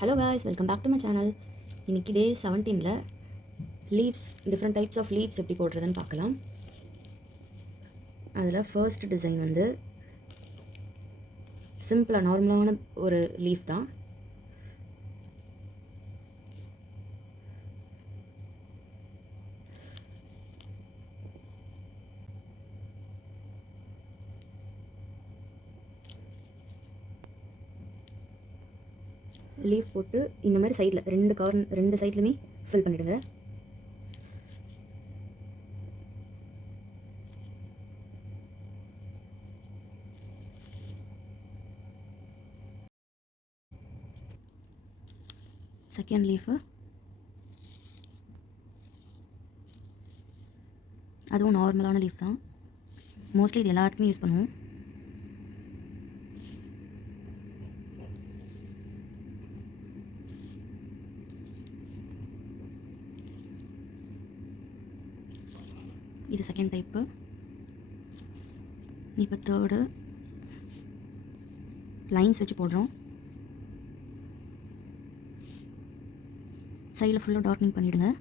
Hello guys, welcome back to my channel. இன்றைக்கி day 17ல் leaves, different types of leaves எப்படி போடுறதுன்னு பார்க்கலாம். அதில் ஃபர்ஸ்ட் டிசைன் வந்து சிம்பிளாக நார்மலான ஒரு லீஃப் தான். லீஃப் போட்டு இந்த மாதிரி சைடில் ரெண்டு சைட்லையுமே ஃபில் பண்ணிவிடுங்க. செகண்ட் லீஃபு அதுவும் நார்மலான லீஃப் தான். மோஸ்ட்லி இது எல்லாத்துக்குமே யூஸ் பண்ணுவோம். இது செகண்ட் டைப்பு. இப்போ தேர்டு லைன்ஸ் வச்சு போடுறோம். சைடில் ஃபுல்லாக டார்க்னிங் பண்ணிவிடுங்க.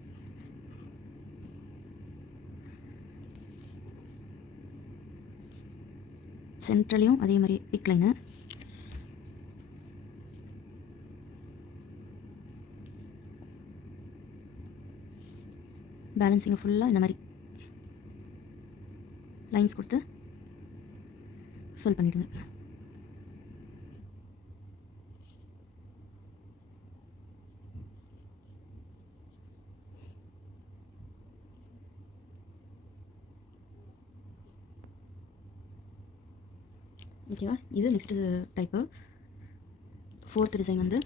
சென்ட்ரலையும் அதே மாதிரி திக் லைனு. பேலன்ஸிங்கை ஃபுல்லாக இந்த மாதிரி லைன்ஸ் கொடுத்து ஃபில் பண்ணிவிடுங்க. ஓகேவா? இது நெக்ஸ்ட்டு டைப்பு. ஃபோர்த் டிசைன் வந்து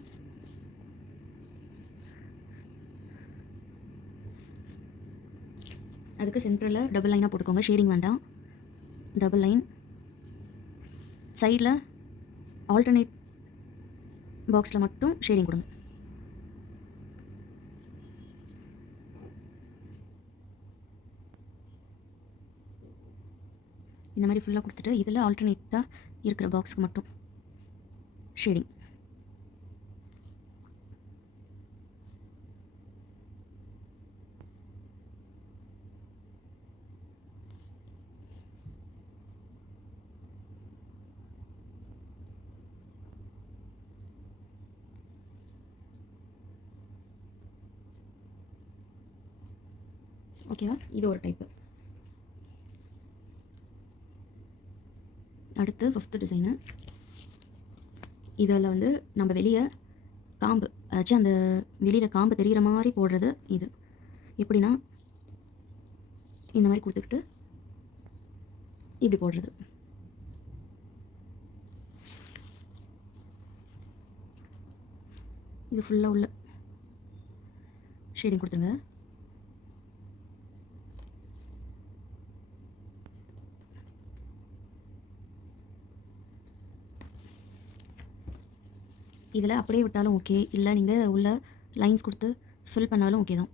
அதுக்கு சென்டரில் டபுள் லைனாக போட்டுக்கோங்க. ஷேடிங் வேண்டாம். Double line. சைடில் ஆல்டர்னேட் பாக்ஸில் மட்டும் ஷேடிங் கொடுங்க. இந்த மாதிரி ஃபுல்லாக கொடுத்துட்டு இதில் ஆல்டர்னேட்டாக இருக்கிற பாக்ஸுக்கு மட்டும் ஷேடிங். ஓகேவா? இது ஒரு டைப்பு. அடுத்து ஃபிஃப்த்து டிசைனு. இதில் வந்து நம்ம வெளியே காம்பு, அதாச்சும் அந்த வெளியில் காம்பு தெரிகிற மாதிரி போடுறது. இது எப்படின்னா இந்த மாதிரி கொடுத்துக்கிட்டு இப்படி போடுறது. இது ஃபுல்லாக உள்ள ஷேடிங் கொடுத்துருங்க. இதில் அப்படியே விட்டாலும் ஓகே, இல்லை நீங்கள் உள்ள லைன்ஸ் கொடுத்து ஃபில் பண்ணாலும் ஓகே தான்.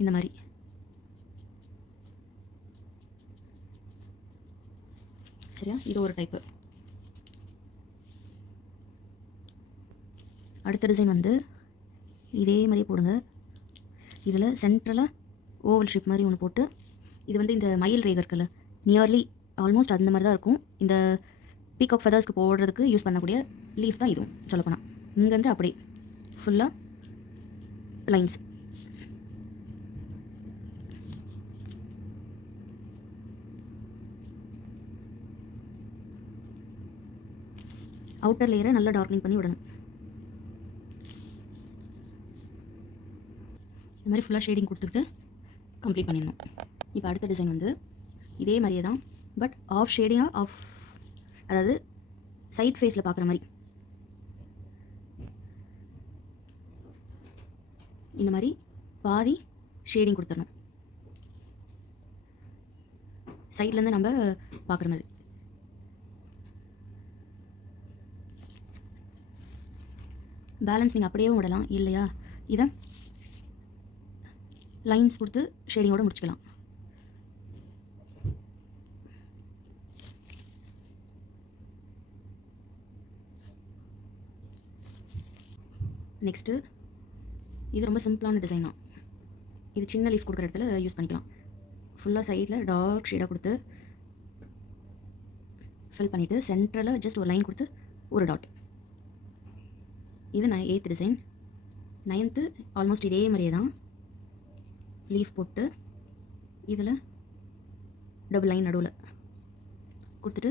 இந்த மாதிரி சரியா? இது ஒரு டைப்பு. அடுத்த டிசைன் வந்து இதே மாதிரி போடுங்க. இதில் சென்ட்ரலாக ஓவல் ஷேப் மாதிரி ஒன்று போட்டு, இது வந்து இந்த மயில் ரேகை இருக்குல்ல, நியர்லி ஆல்மோஸ்ட் அந்த மாதிரி தான் இருக்கும். இந்த பீகாக் ஃபெதர்ஸ்க்கு போடுறதுக்கு யூஸ் பண்ணக்கூடிய லீஃப் தான் இதுவும் சொல்லப்போனால். இங்கேருந்து அப்படியே ஃபுல்லாக லைன்ஸ். அவுட்டர் லேயரை நல்லா டார்க்னிங் பண்ணி விடணும். இந்த மாதிரி ஃபுல்லாக ஷேடிங் கொடுத்துக்கிட்டு கம்ப்ளீட் பண்ணிடணும். இப்போ அடுத்த டிசைன் வந்து இதே மாதிரியே தான், பட் ஆஃப் ஷேடிங்காக அதாவது சைட் ஃபேஸில் பார்க்குற மாதிரி இந்த மாதிரி பாதி ஷேடிங் கொடுத்துடணும். சைட்லேருந்து நம்ம பார்க்குற மாதிரி. பேலன்ஸ் நீங்கள் அப்படியே விடலாம், இல்லையா இதை லைன்ஸ் கொடுத்து ஷேடிங்கோடு முடிச்சுக்கலாம். நெக்ஸ்ட்டு இது ரொம்ப சிம்பிளான டிசைன் தான். இது சின்ன லீஃப் கொடுக்குற இடத்துல யூஸ் பண்ணிக்கலாம். ஃபுல்லாக சைடில் டார்க் ஷேடாக கொடுத்து ஃபில் பண்ணிவிட்டு சென்டரில் ஜஸ்ட் ஒரு லைன் கொடுத்து ஒரு டாட். இது 8th டிசைன். 9th ஆல்மோஸ்ட் இதே மாதிரியே தான் லீஃப் போட்டு இதில் டபுள் லைன் நடுவில் கொடுத்துட்டு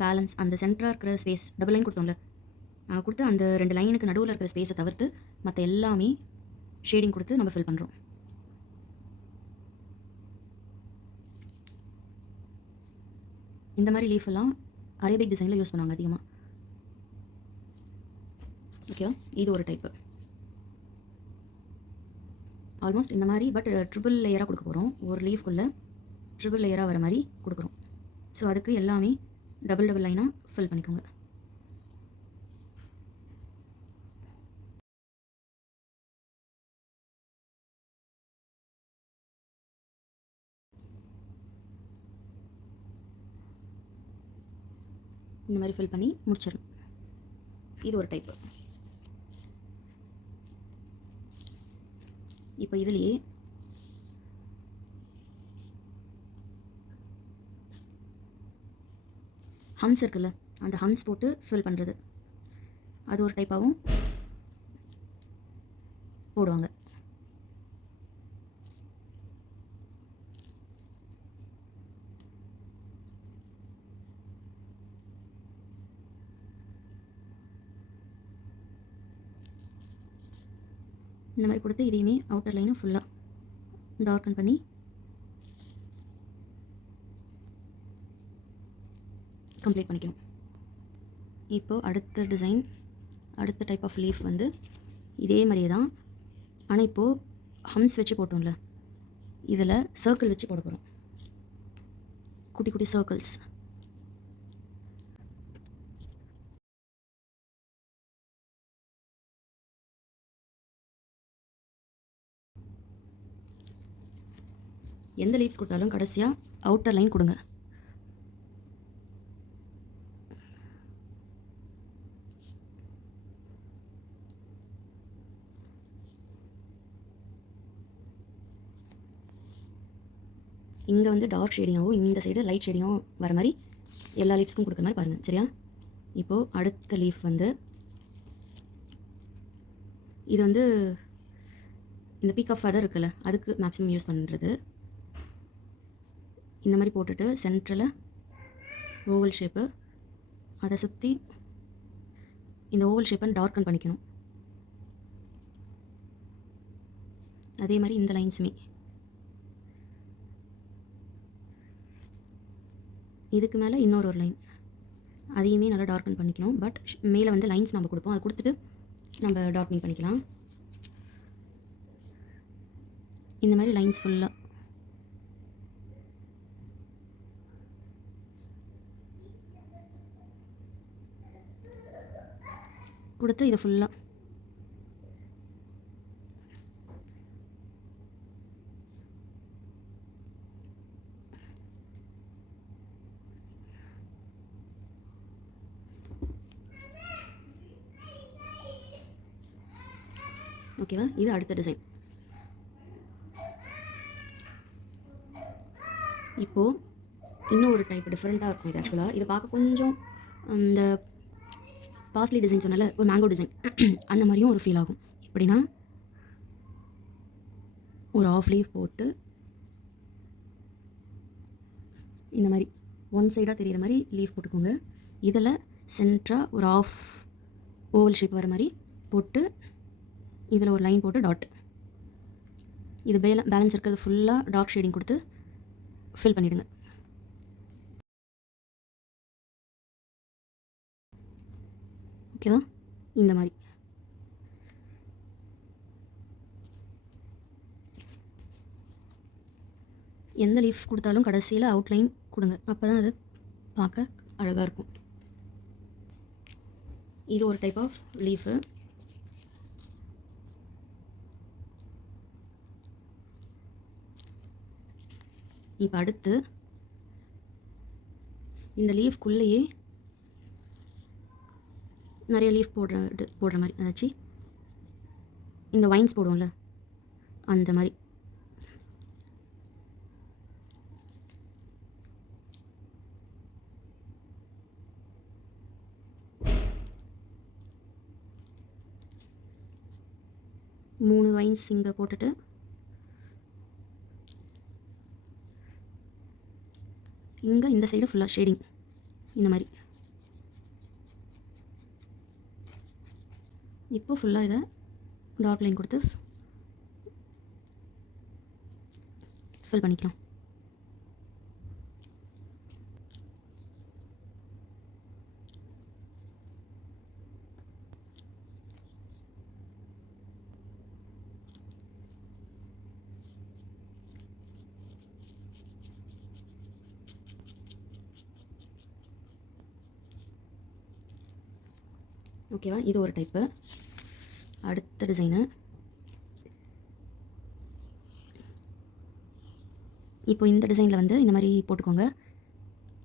பேலன்ஸ் அந்த சென்டராக இருக்கிற ஸ்பேஸ் டபுள் லைன் கொடுத்தோம்ல கொடுத்து அந்த 2 லைனுக்கு நடுவில் இருக்கிற ஸ்பேஸை தவிர்த்து மற்ற எல்லாமே ஷேடிங் கொடுத்து நம்ம ஃபில் பண்ணுறோம். இந்த மாதிரி லீஃப் எல்லாம் அரேபிக் டிசைனில் யூஸ் பண்ணுவாங்க அதிகமாக. ஓகேவா, இது ஒரு டைப்பு. ஆல்மோஸ்ட் இந்த மாதிரி பட் ட்ரிபிள் லேயராக கொடுக்க போகிறோம். ஒரு லீஃப்குள்ளே ட்ரிபிள் லேயராக வர மாதிரி கொடுக்குறோம். ஸோ அதுக்கு எல்லாமே டபுள் லைனாக ஃபில் பண்ணிக்கோங்க. இந்த மாதிரி ஃபில் பண்ணி முடிச்சிடும். இது ஒரு டைப்பு. இப்போ இதுலேயே ஹம்ஸ் இருக்குல்ல, அந்த ஹம்ஸ் போட்டு ஃபில் பண்ணுறது அது ஒரு டைப்பாகவும் போடுவாங்க. இந்த மாதிரி கொடுத்து இதையுமே அவுட்டர் லைனை ஃபுல்லாக டார்க்கன் பண்ணி கம்ப்ளீட் பண்ணிக்கணும். இப்போது அடுத்த டிசைன், அடுத்த டைப் ஆஃப் லீஃப் வந்து இதே மாதிரியே தான். ஆனால் இப்போது ஹம்ஸ் வச்சு போட்டோம்ல, இதில் சர்க்கிள் வச்சு போட போகிறோம். குட்டி குட்டி சர்க்கிள்ஸ். எந்த லீவ்ஸ் கொடுத்தாலும் கடைசியாக அவுட்டர் லைன் கொடுங்க. இங்கே வந்து டார்க் ஷேடிங்காகவும் இந்த சைடு லைட் ஷேடிங்காகவும் வர மாதிரி எல்லா லீவ்ஸ்க்கும் கொடுக்குற மாதிரி பாருங்கள். சரியா? இப்போது அடுத்த லீஃப் வந்து இது வந்து இந்த பீக் ஆஃப் ஃபெதர் இருக்குல்ல, அதுக்கு மேக்ஸிமம் யூஸ் பண்ணுறது. இந்த மாதிரி போட்டுட்டு சென்டரில் ஓவல் ஷேப்பு, அதை சுற்றி இந்த ஓவல் ஷேப்பை டார்க்கன் பண்ணிக்கணும். அதே மாதிரி இந்த லைன்ஸுமே இதுக்கு மேலே இன்னொரு லைன், அதையுமே நல்லா டார்க்கன் பண்ணிக்கணும். பட் மேலே வந்து லைன்ஸ் நம்ம கொடுப்போம், அதை கொடுத்துட்டு நம்ம டார்க்கனிங் பண்ணிக்கலாம். இந்த மாதிரி லைன்ஸ் ஃபுல்லாக கொடுத்து இதை ஃபுல்லாக ஓகேவா? இது அடுத்த டிசைன். இப்போது இன்னும் ஒரு டைப் டிஃப்ரெண்ட்டாக இருக்கும். இது ஆக்சுவலாக இது பார்க்க கொஞ்சம் இந்த பாஸ்லி டிசைன் சொன்னால ஒரு மேங்கோ டிசைன் அந்த மாதிரியும் ஒரு ஃபீல் ஆகும். எப்படின்னா ஒரு ஆஃப் லீஃப் போட்டு இந்த மாதிரி ஒன் சைடாக தெரிகிற மாதிரி லீஃப் போட்டுக்கோங்க. இதில் சென்டராக ஒரு ஆஃப் ஓவல் ஷேப் வர மாதிரி போட்டு இதில் ஒரு லைன் போட்டு டாட். இது பேலன்ஸ் இருக்கிறது ஃபுல்லாக டார்க் ஷேடிங் கொடுத்து ஃபில் பண்ணிவிடுங்க. ஓகேவா? இந்த மாதிரி எந்த லீஃப் கொடுத்தாலும் கடைசியில் அவுட்லைன் கொடுங்க, அப்போ தான் அது பார்க்க அழகாக இருக்கும். இது ஒரு டைப் ஆஃப் லீஃபு. இப்போ அடுத்து இந்த லீஃப்குள்ளேயே நிறைய லீஃப் போடுற மாதிரி அதாச்சு இந்த வைன்ஸ் போடுவோம்ல அந்த மாதிரி. மூணு வைன்ஸ் இங்கே போட்டுட்டு இங்கே இந்த சைடு ஃபுல்லாக ஷேடிங் இந்த மாதிரி. இப்போ ஃபுல்லாக இதை டார்க் லைன் கொடுத்து ஃபில் பண்ணிக்கலாம். ஓகேவா, இது ஒரு டைப்பு. அடுத்த டிசைனு இப்போ இந்த டிசைனில் வந்து இந்த மாதிரி போட்டுக்கோங்க.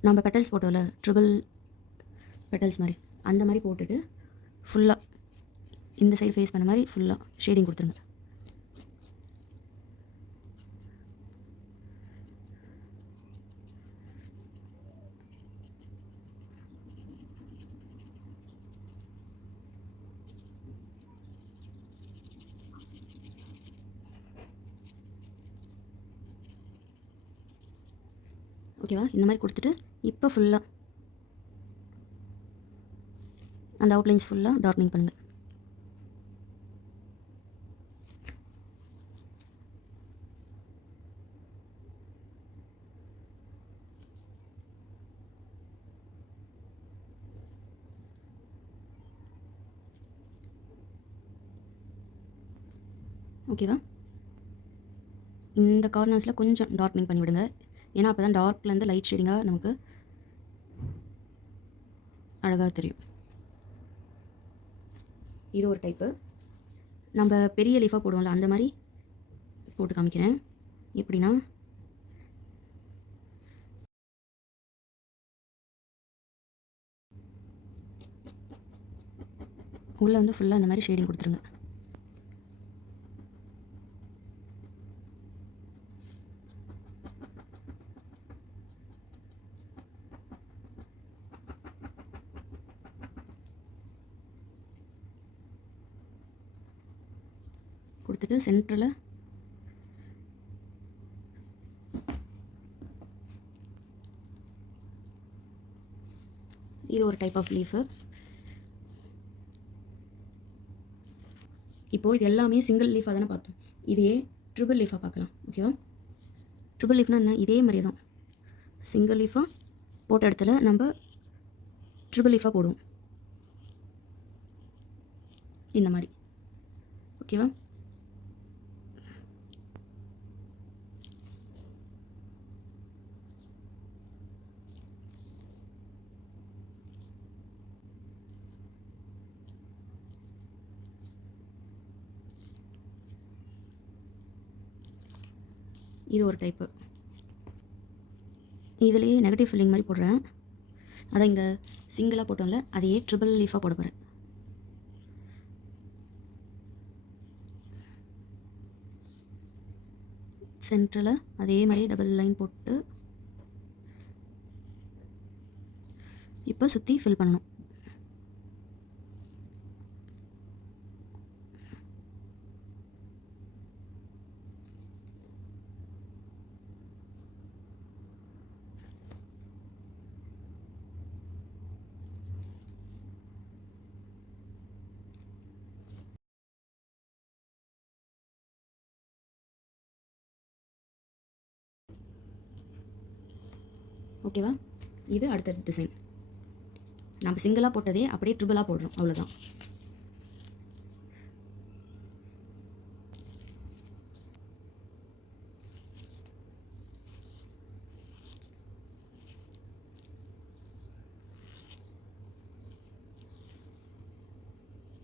நம்ம பெட்டல்ஸ் போட்டோம்ல ட்ரிபிள் பெட்டல்ஸ் மாதிரி, அந்த மாதிரி போட்டுட்டு ஃபுல்லாக இந்த சைடு ஃபேஸ் பண்ண மாதிரி ஃபுல்லாக ஷேடிங் கொடுத்துருங்க. ஓகேவா, இந்த மாதிரி கொடுத்துட்டு இப்போ ஃபுல்லாக அந்த அவுட்லைன்ஸ் ஃபுல்லாக டார்க்னிங் பண்ணுங்கள். ஓகேவா, இந்த கார்னர்ஸில் கொஞ்சம் டார்க்னிங் பண்ணி விடுங்க. ஏன்னா அப்போ தான் டார்க்லேருந்து லைட் ஷேடிங்காக நமக்கு அழகாக தெரியும். இது ஒரு டைப்பு. நம்ம பெரிய லீஃபாக போடுவோம்ல அந்த மாதிரி போட்டு காமிக்கிறேன். எப்படின்னா உள்ளே வந்து ஃபுல்லாக இந்த மாதிரி ஷேடிங் கொடுத்துருங்க. கொடுத்துட்டு சென்டரில் இது ஒரு டைப் ஆஃப் லீஃபு. இப்போது இது எல்லாமே சிங்கிள் லீஃபாக தானே பார்த்தோம். இதையே ட்ரிபிள் லீஃபாக பார்க்கலாம். ஓகேவா, ட்ரிபிள் லீஃப்னா என்ன, இதே மாதிரி தான் சிங்கிள் லீஃபாக போட்ட இடத்துல நம்ம ட்ரிபிள் லீஃபாக போடுவோம் இந்த மாதிரி. ஓகேவா, இது ஒரு டைப்பு. இதுலேயே நெகட்டிவ் ஃபில்லிங் மாதிரி போடுறேன். அதை இங்கே சிங்கிளாக போட்டோம்ல அதையே ட்ரிபிள் லீஃபாக போட போகிறேன். சென்டரில் அதே மாதிரி டபுள் லைன் போட்டு இப்போ சுற்றி ஃபில் பண்ணணும். ஓகேவா, இது அடுத்த டிசைன். நம்ம சிங்கிளாக போட்டதே அப்படியே ட்ரிபிளாக போடுறோம், அவ்வளோதான்.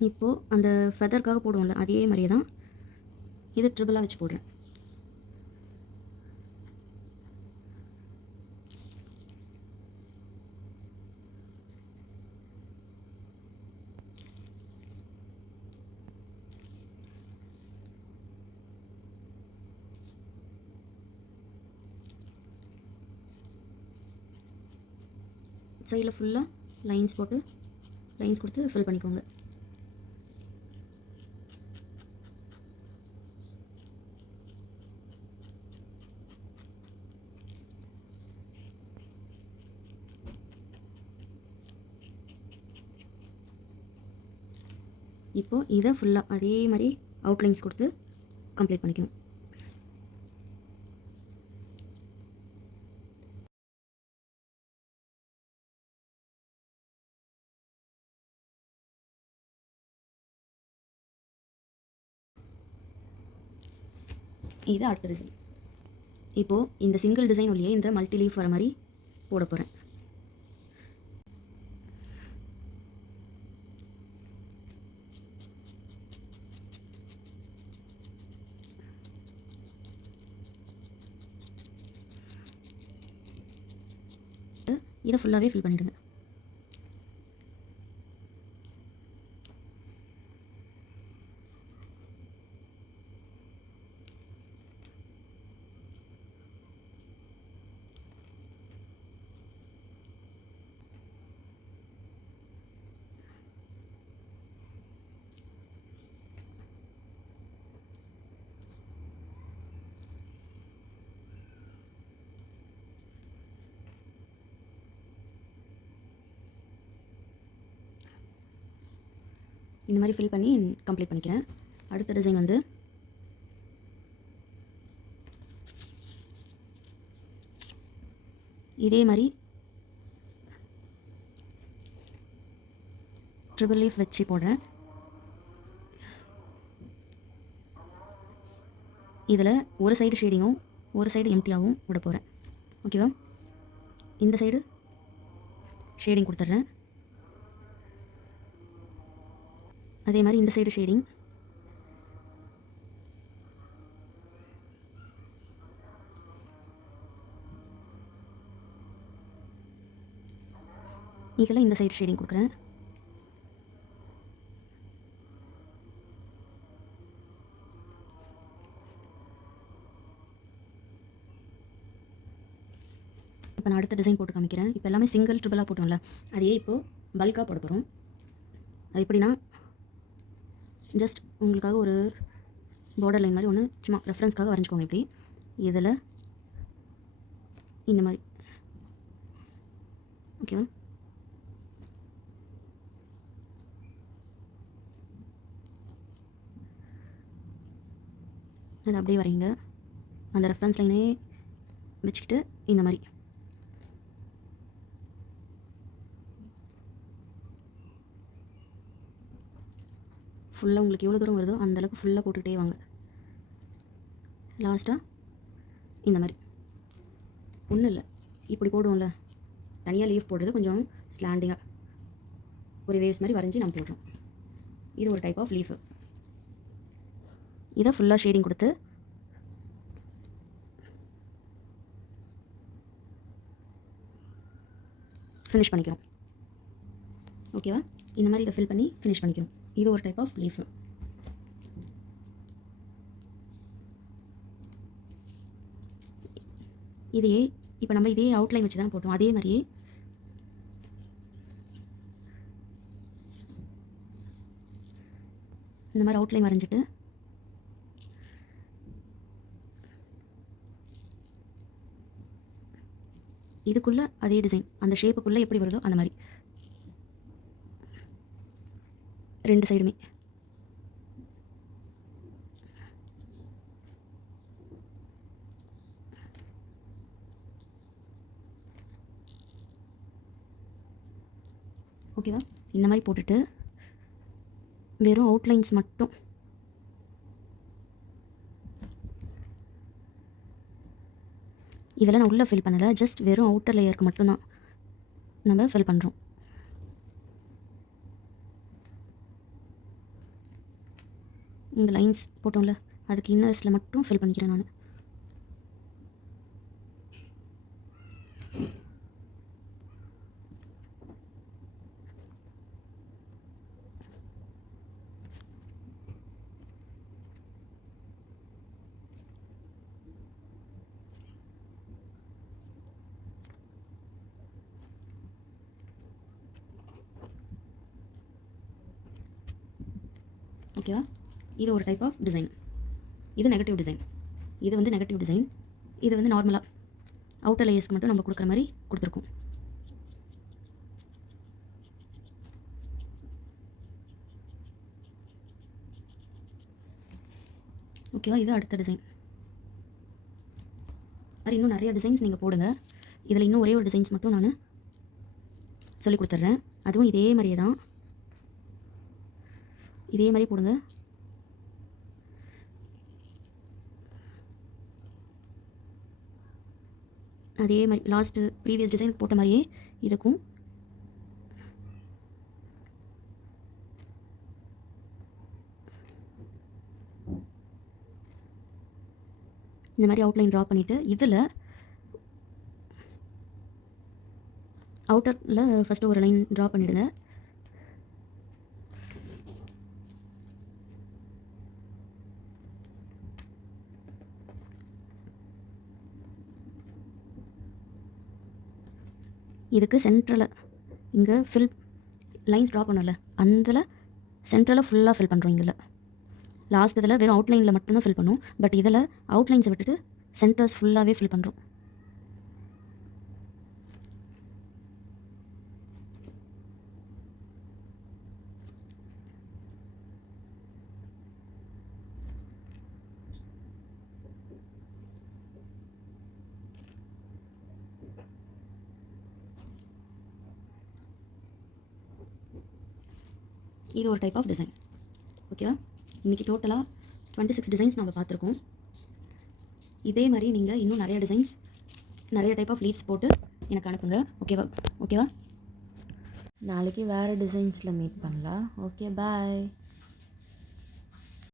இப்போது அந்த ஃபெதர்க்காக போடுவோம்ல அதே மாதிரியே தான் இது ட்ரிபிளாக வச்சு போடுறேன். சைடில் ஃபுல்லாக லைன்ஸ் போட்டு லைன்ஸ் கொடுத்து ஃபில் பண்ணிக்கோங்க. இப்போது இதை ஃபுல்லாக அதே மாதிரி அவுட்லைன்ஸ் கொடுத்து கம்ப்ளீட் பண்ணிக்கணும். இது அடுத்த டிசைன். இப்போது இந்த சிங்கிள் டிசைன் உள்ளே இந்த மல்டி லீஃப் வர மாதிரி போட போகிறேன். இதை ஃபுல்லாகவே ஃபில் பண்ணிவிடுங்க. இந்த மாதிரி ஃபில் பண்ணி கம்ப்ளீட் பண்ணிக்கிறேன். அடுத்த டிசைன் வந்து இதே மாதிரி ட்ரிபிள் லீஃப் வச்சு போடுறேன். இதில் ஒரு சைடு ஷேடிங்கும் ஒரு சைடு எம்டியாகவும் விட போகிறேன். ஓகேவா? இந்த சைடு ஷேடிங் கொடுத்துட்றேன். அதே மாதிரி இந்த சைடு ஷேடிங். இதில் இந்த சைடு ஷேடிங் கொடுக்குறேன். இப்போ நான் அடுத்த டிசைன் போட்டு காமிக்கிறேன். இப்போ எல்லாமே சிங்கிள் ட்ரிபிளாக போட்டோம்ல, அதையே இப்போது பல்காக போட போகிறோம். அது எப்படின்னா, ஜஸ்ட் உங்களுக்காக ஒரு பார்டர் லைன் மாதிரி ஒன்று சும்மா ரெஃபரன்ஸ்க்காக வரைஞ்சிக்கோங்க. இப்படி இதில் இந்த மாதிரி. ஓகேவா? அது அப்படியே வரைங்க. அந்த ரெஃபரன்ஸ் லைனே வச்சுக்கிட்டு இந்த மாதிரி ஃபுல்லாக உங்களுக்கு எவ்வளோ தூரம் வருதோ அந்தளவுக்கு ஃபுல்லாக போட்டுக்கிட்டே வாங்க. லாஸ்ட்டாக இந்த மாதிரி ஒன்றும் இல்லை, இப்படி போடுவோம்ல, தனியாக லீஃப் போடுறது கொஞ்சம் ஸ்லாண்டிங்காக ஒரு வேவ்ஸ் மாதிரி வரைஞ்சி நம்ம போடுறோம். இது ஒரு டைப் ஆஃப் லீஃபு. இதை ஃபுல்லாக ஷேடிங் கொடுத்து ஃபினிஷ் பண்ணிக்கிறோம். ஓகேவா? இந்த மாதிரி இதை ஃபில் பண்ணி ஃபினிஷ் பண்ணிக்கிறோம். இது ஒரு டைப் ஆஃப் லீஃபு. இதையே இப்போ நம்ம இதே அவுட்லைன் வச்சு தான் போட்டோம். அதே மாதிரியே இந்த மாதிரி அவுட்லைன் வரைஞ்சிட்டு இதுக்குள்ளே அதே டிசைன் அந்த ஷேப்புக்குள்ளே எப்படி வருதோ அந்த மாதிரி ரெண்டு சைடுமே. ஓகேவா? இந்த மாதிரி போட்டுட்டு வெறும் அவுட்லைன்ஸ் மட்டும் இதெல்லாம் நான் உள்ளே ஃபில் பண்ணலை, ஜஸ்ட் வெறும் அவுட்டர் லேயருக்கு மட்டும்தான் நம்ம ஃபில் பண்ணுறோம். இந்த லைன்ஸ் போட்டோம்ல, அதுக்கு இன்னர்ஸில் மட்டும் ஃபில் பண்ணிக்கிறேன் நான். ஓகேவா? இது ஒரு டைப் ஆஃப் டிசைன். இது நெகட்டிவ் டிசைன். இது வந்து நெகட்டிவ் டிசைன். இது வந்து நார்மலாக அவுட்டர் லேயர்ஸ்க்கு மட்டும் நம்ம கொடுக்குற மாதிரி கொடுத்துருக்கோம். ஓகேவா? இது அடுத்த டிசைன். மாதிரி இன்னும் நிறைய டிசைன்ஸ் நீங்கள் போடுங்க. இதில் இன்னும் ஒரே ஒரு டிசைன்ஸ் மட்டும் நான் சொல்லி கொடுத்துட்றேன். அதுவும் இதே மாதிரியே தான், இதே மாதிரி போடுங்க. அதே மாதிரி லாஸ்ட்டு ப்ரீவியஸ் டிசைன் போட்ட மாதிரியே இருக்கும். இந்த மாதிரி அவுட்லைன் ட்ரா பண்ணிவிட்டு இதில் அவுட்டரில் ஃபஸ்ட்டு ஒரு லைன் ட்ரா பண்ணிவிடுங்க. இதுக்கு சென்ட்ரலில் இங்கே ஃபில் லைன்ஸ் ட்ரா பண்ணல, அதில் சென்ட்ரலில் ஃபுல்லாக ஃபில் பண்ணுறோம். இதில் லாஸ்ட் இதில் வெறும் அவுட்லைனில் மட்டும்தான் ஃபில் பண்ணும். பட் இதில் அவுட்லைன்ஸை விட்டுட்டு சென்டர்ஸ் ஃபுல்லாகவே ஃபில் பண்ணுறோம். இது ஒரு டைப் ஆஃப் டிசைன். ஓகேவா? இன்றைக்கி டோட்டலாக 26 டிசைன்ஸ் நம்ம பார்த்துருக்கோம். இதே மாதிரி நீங்கள் இன்னும் நிறைய டிசைன்ஸ், நிறைய டைப் ஆஃப் லீவ்ஸ் போட்டு எனக்கு அனுப்புங்க. ஓகேவா? ஓகேவா? நாளைக்கு வேறு டிசைன்ஸில் மீட் பண்ணலாம். ஓகே, பாய்.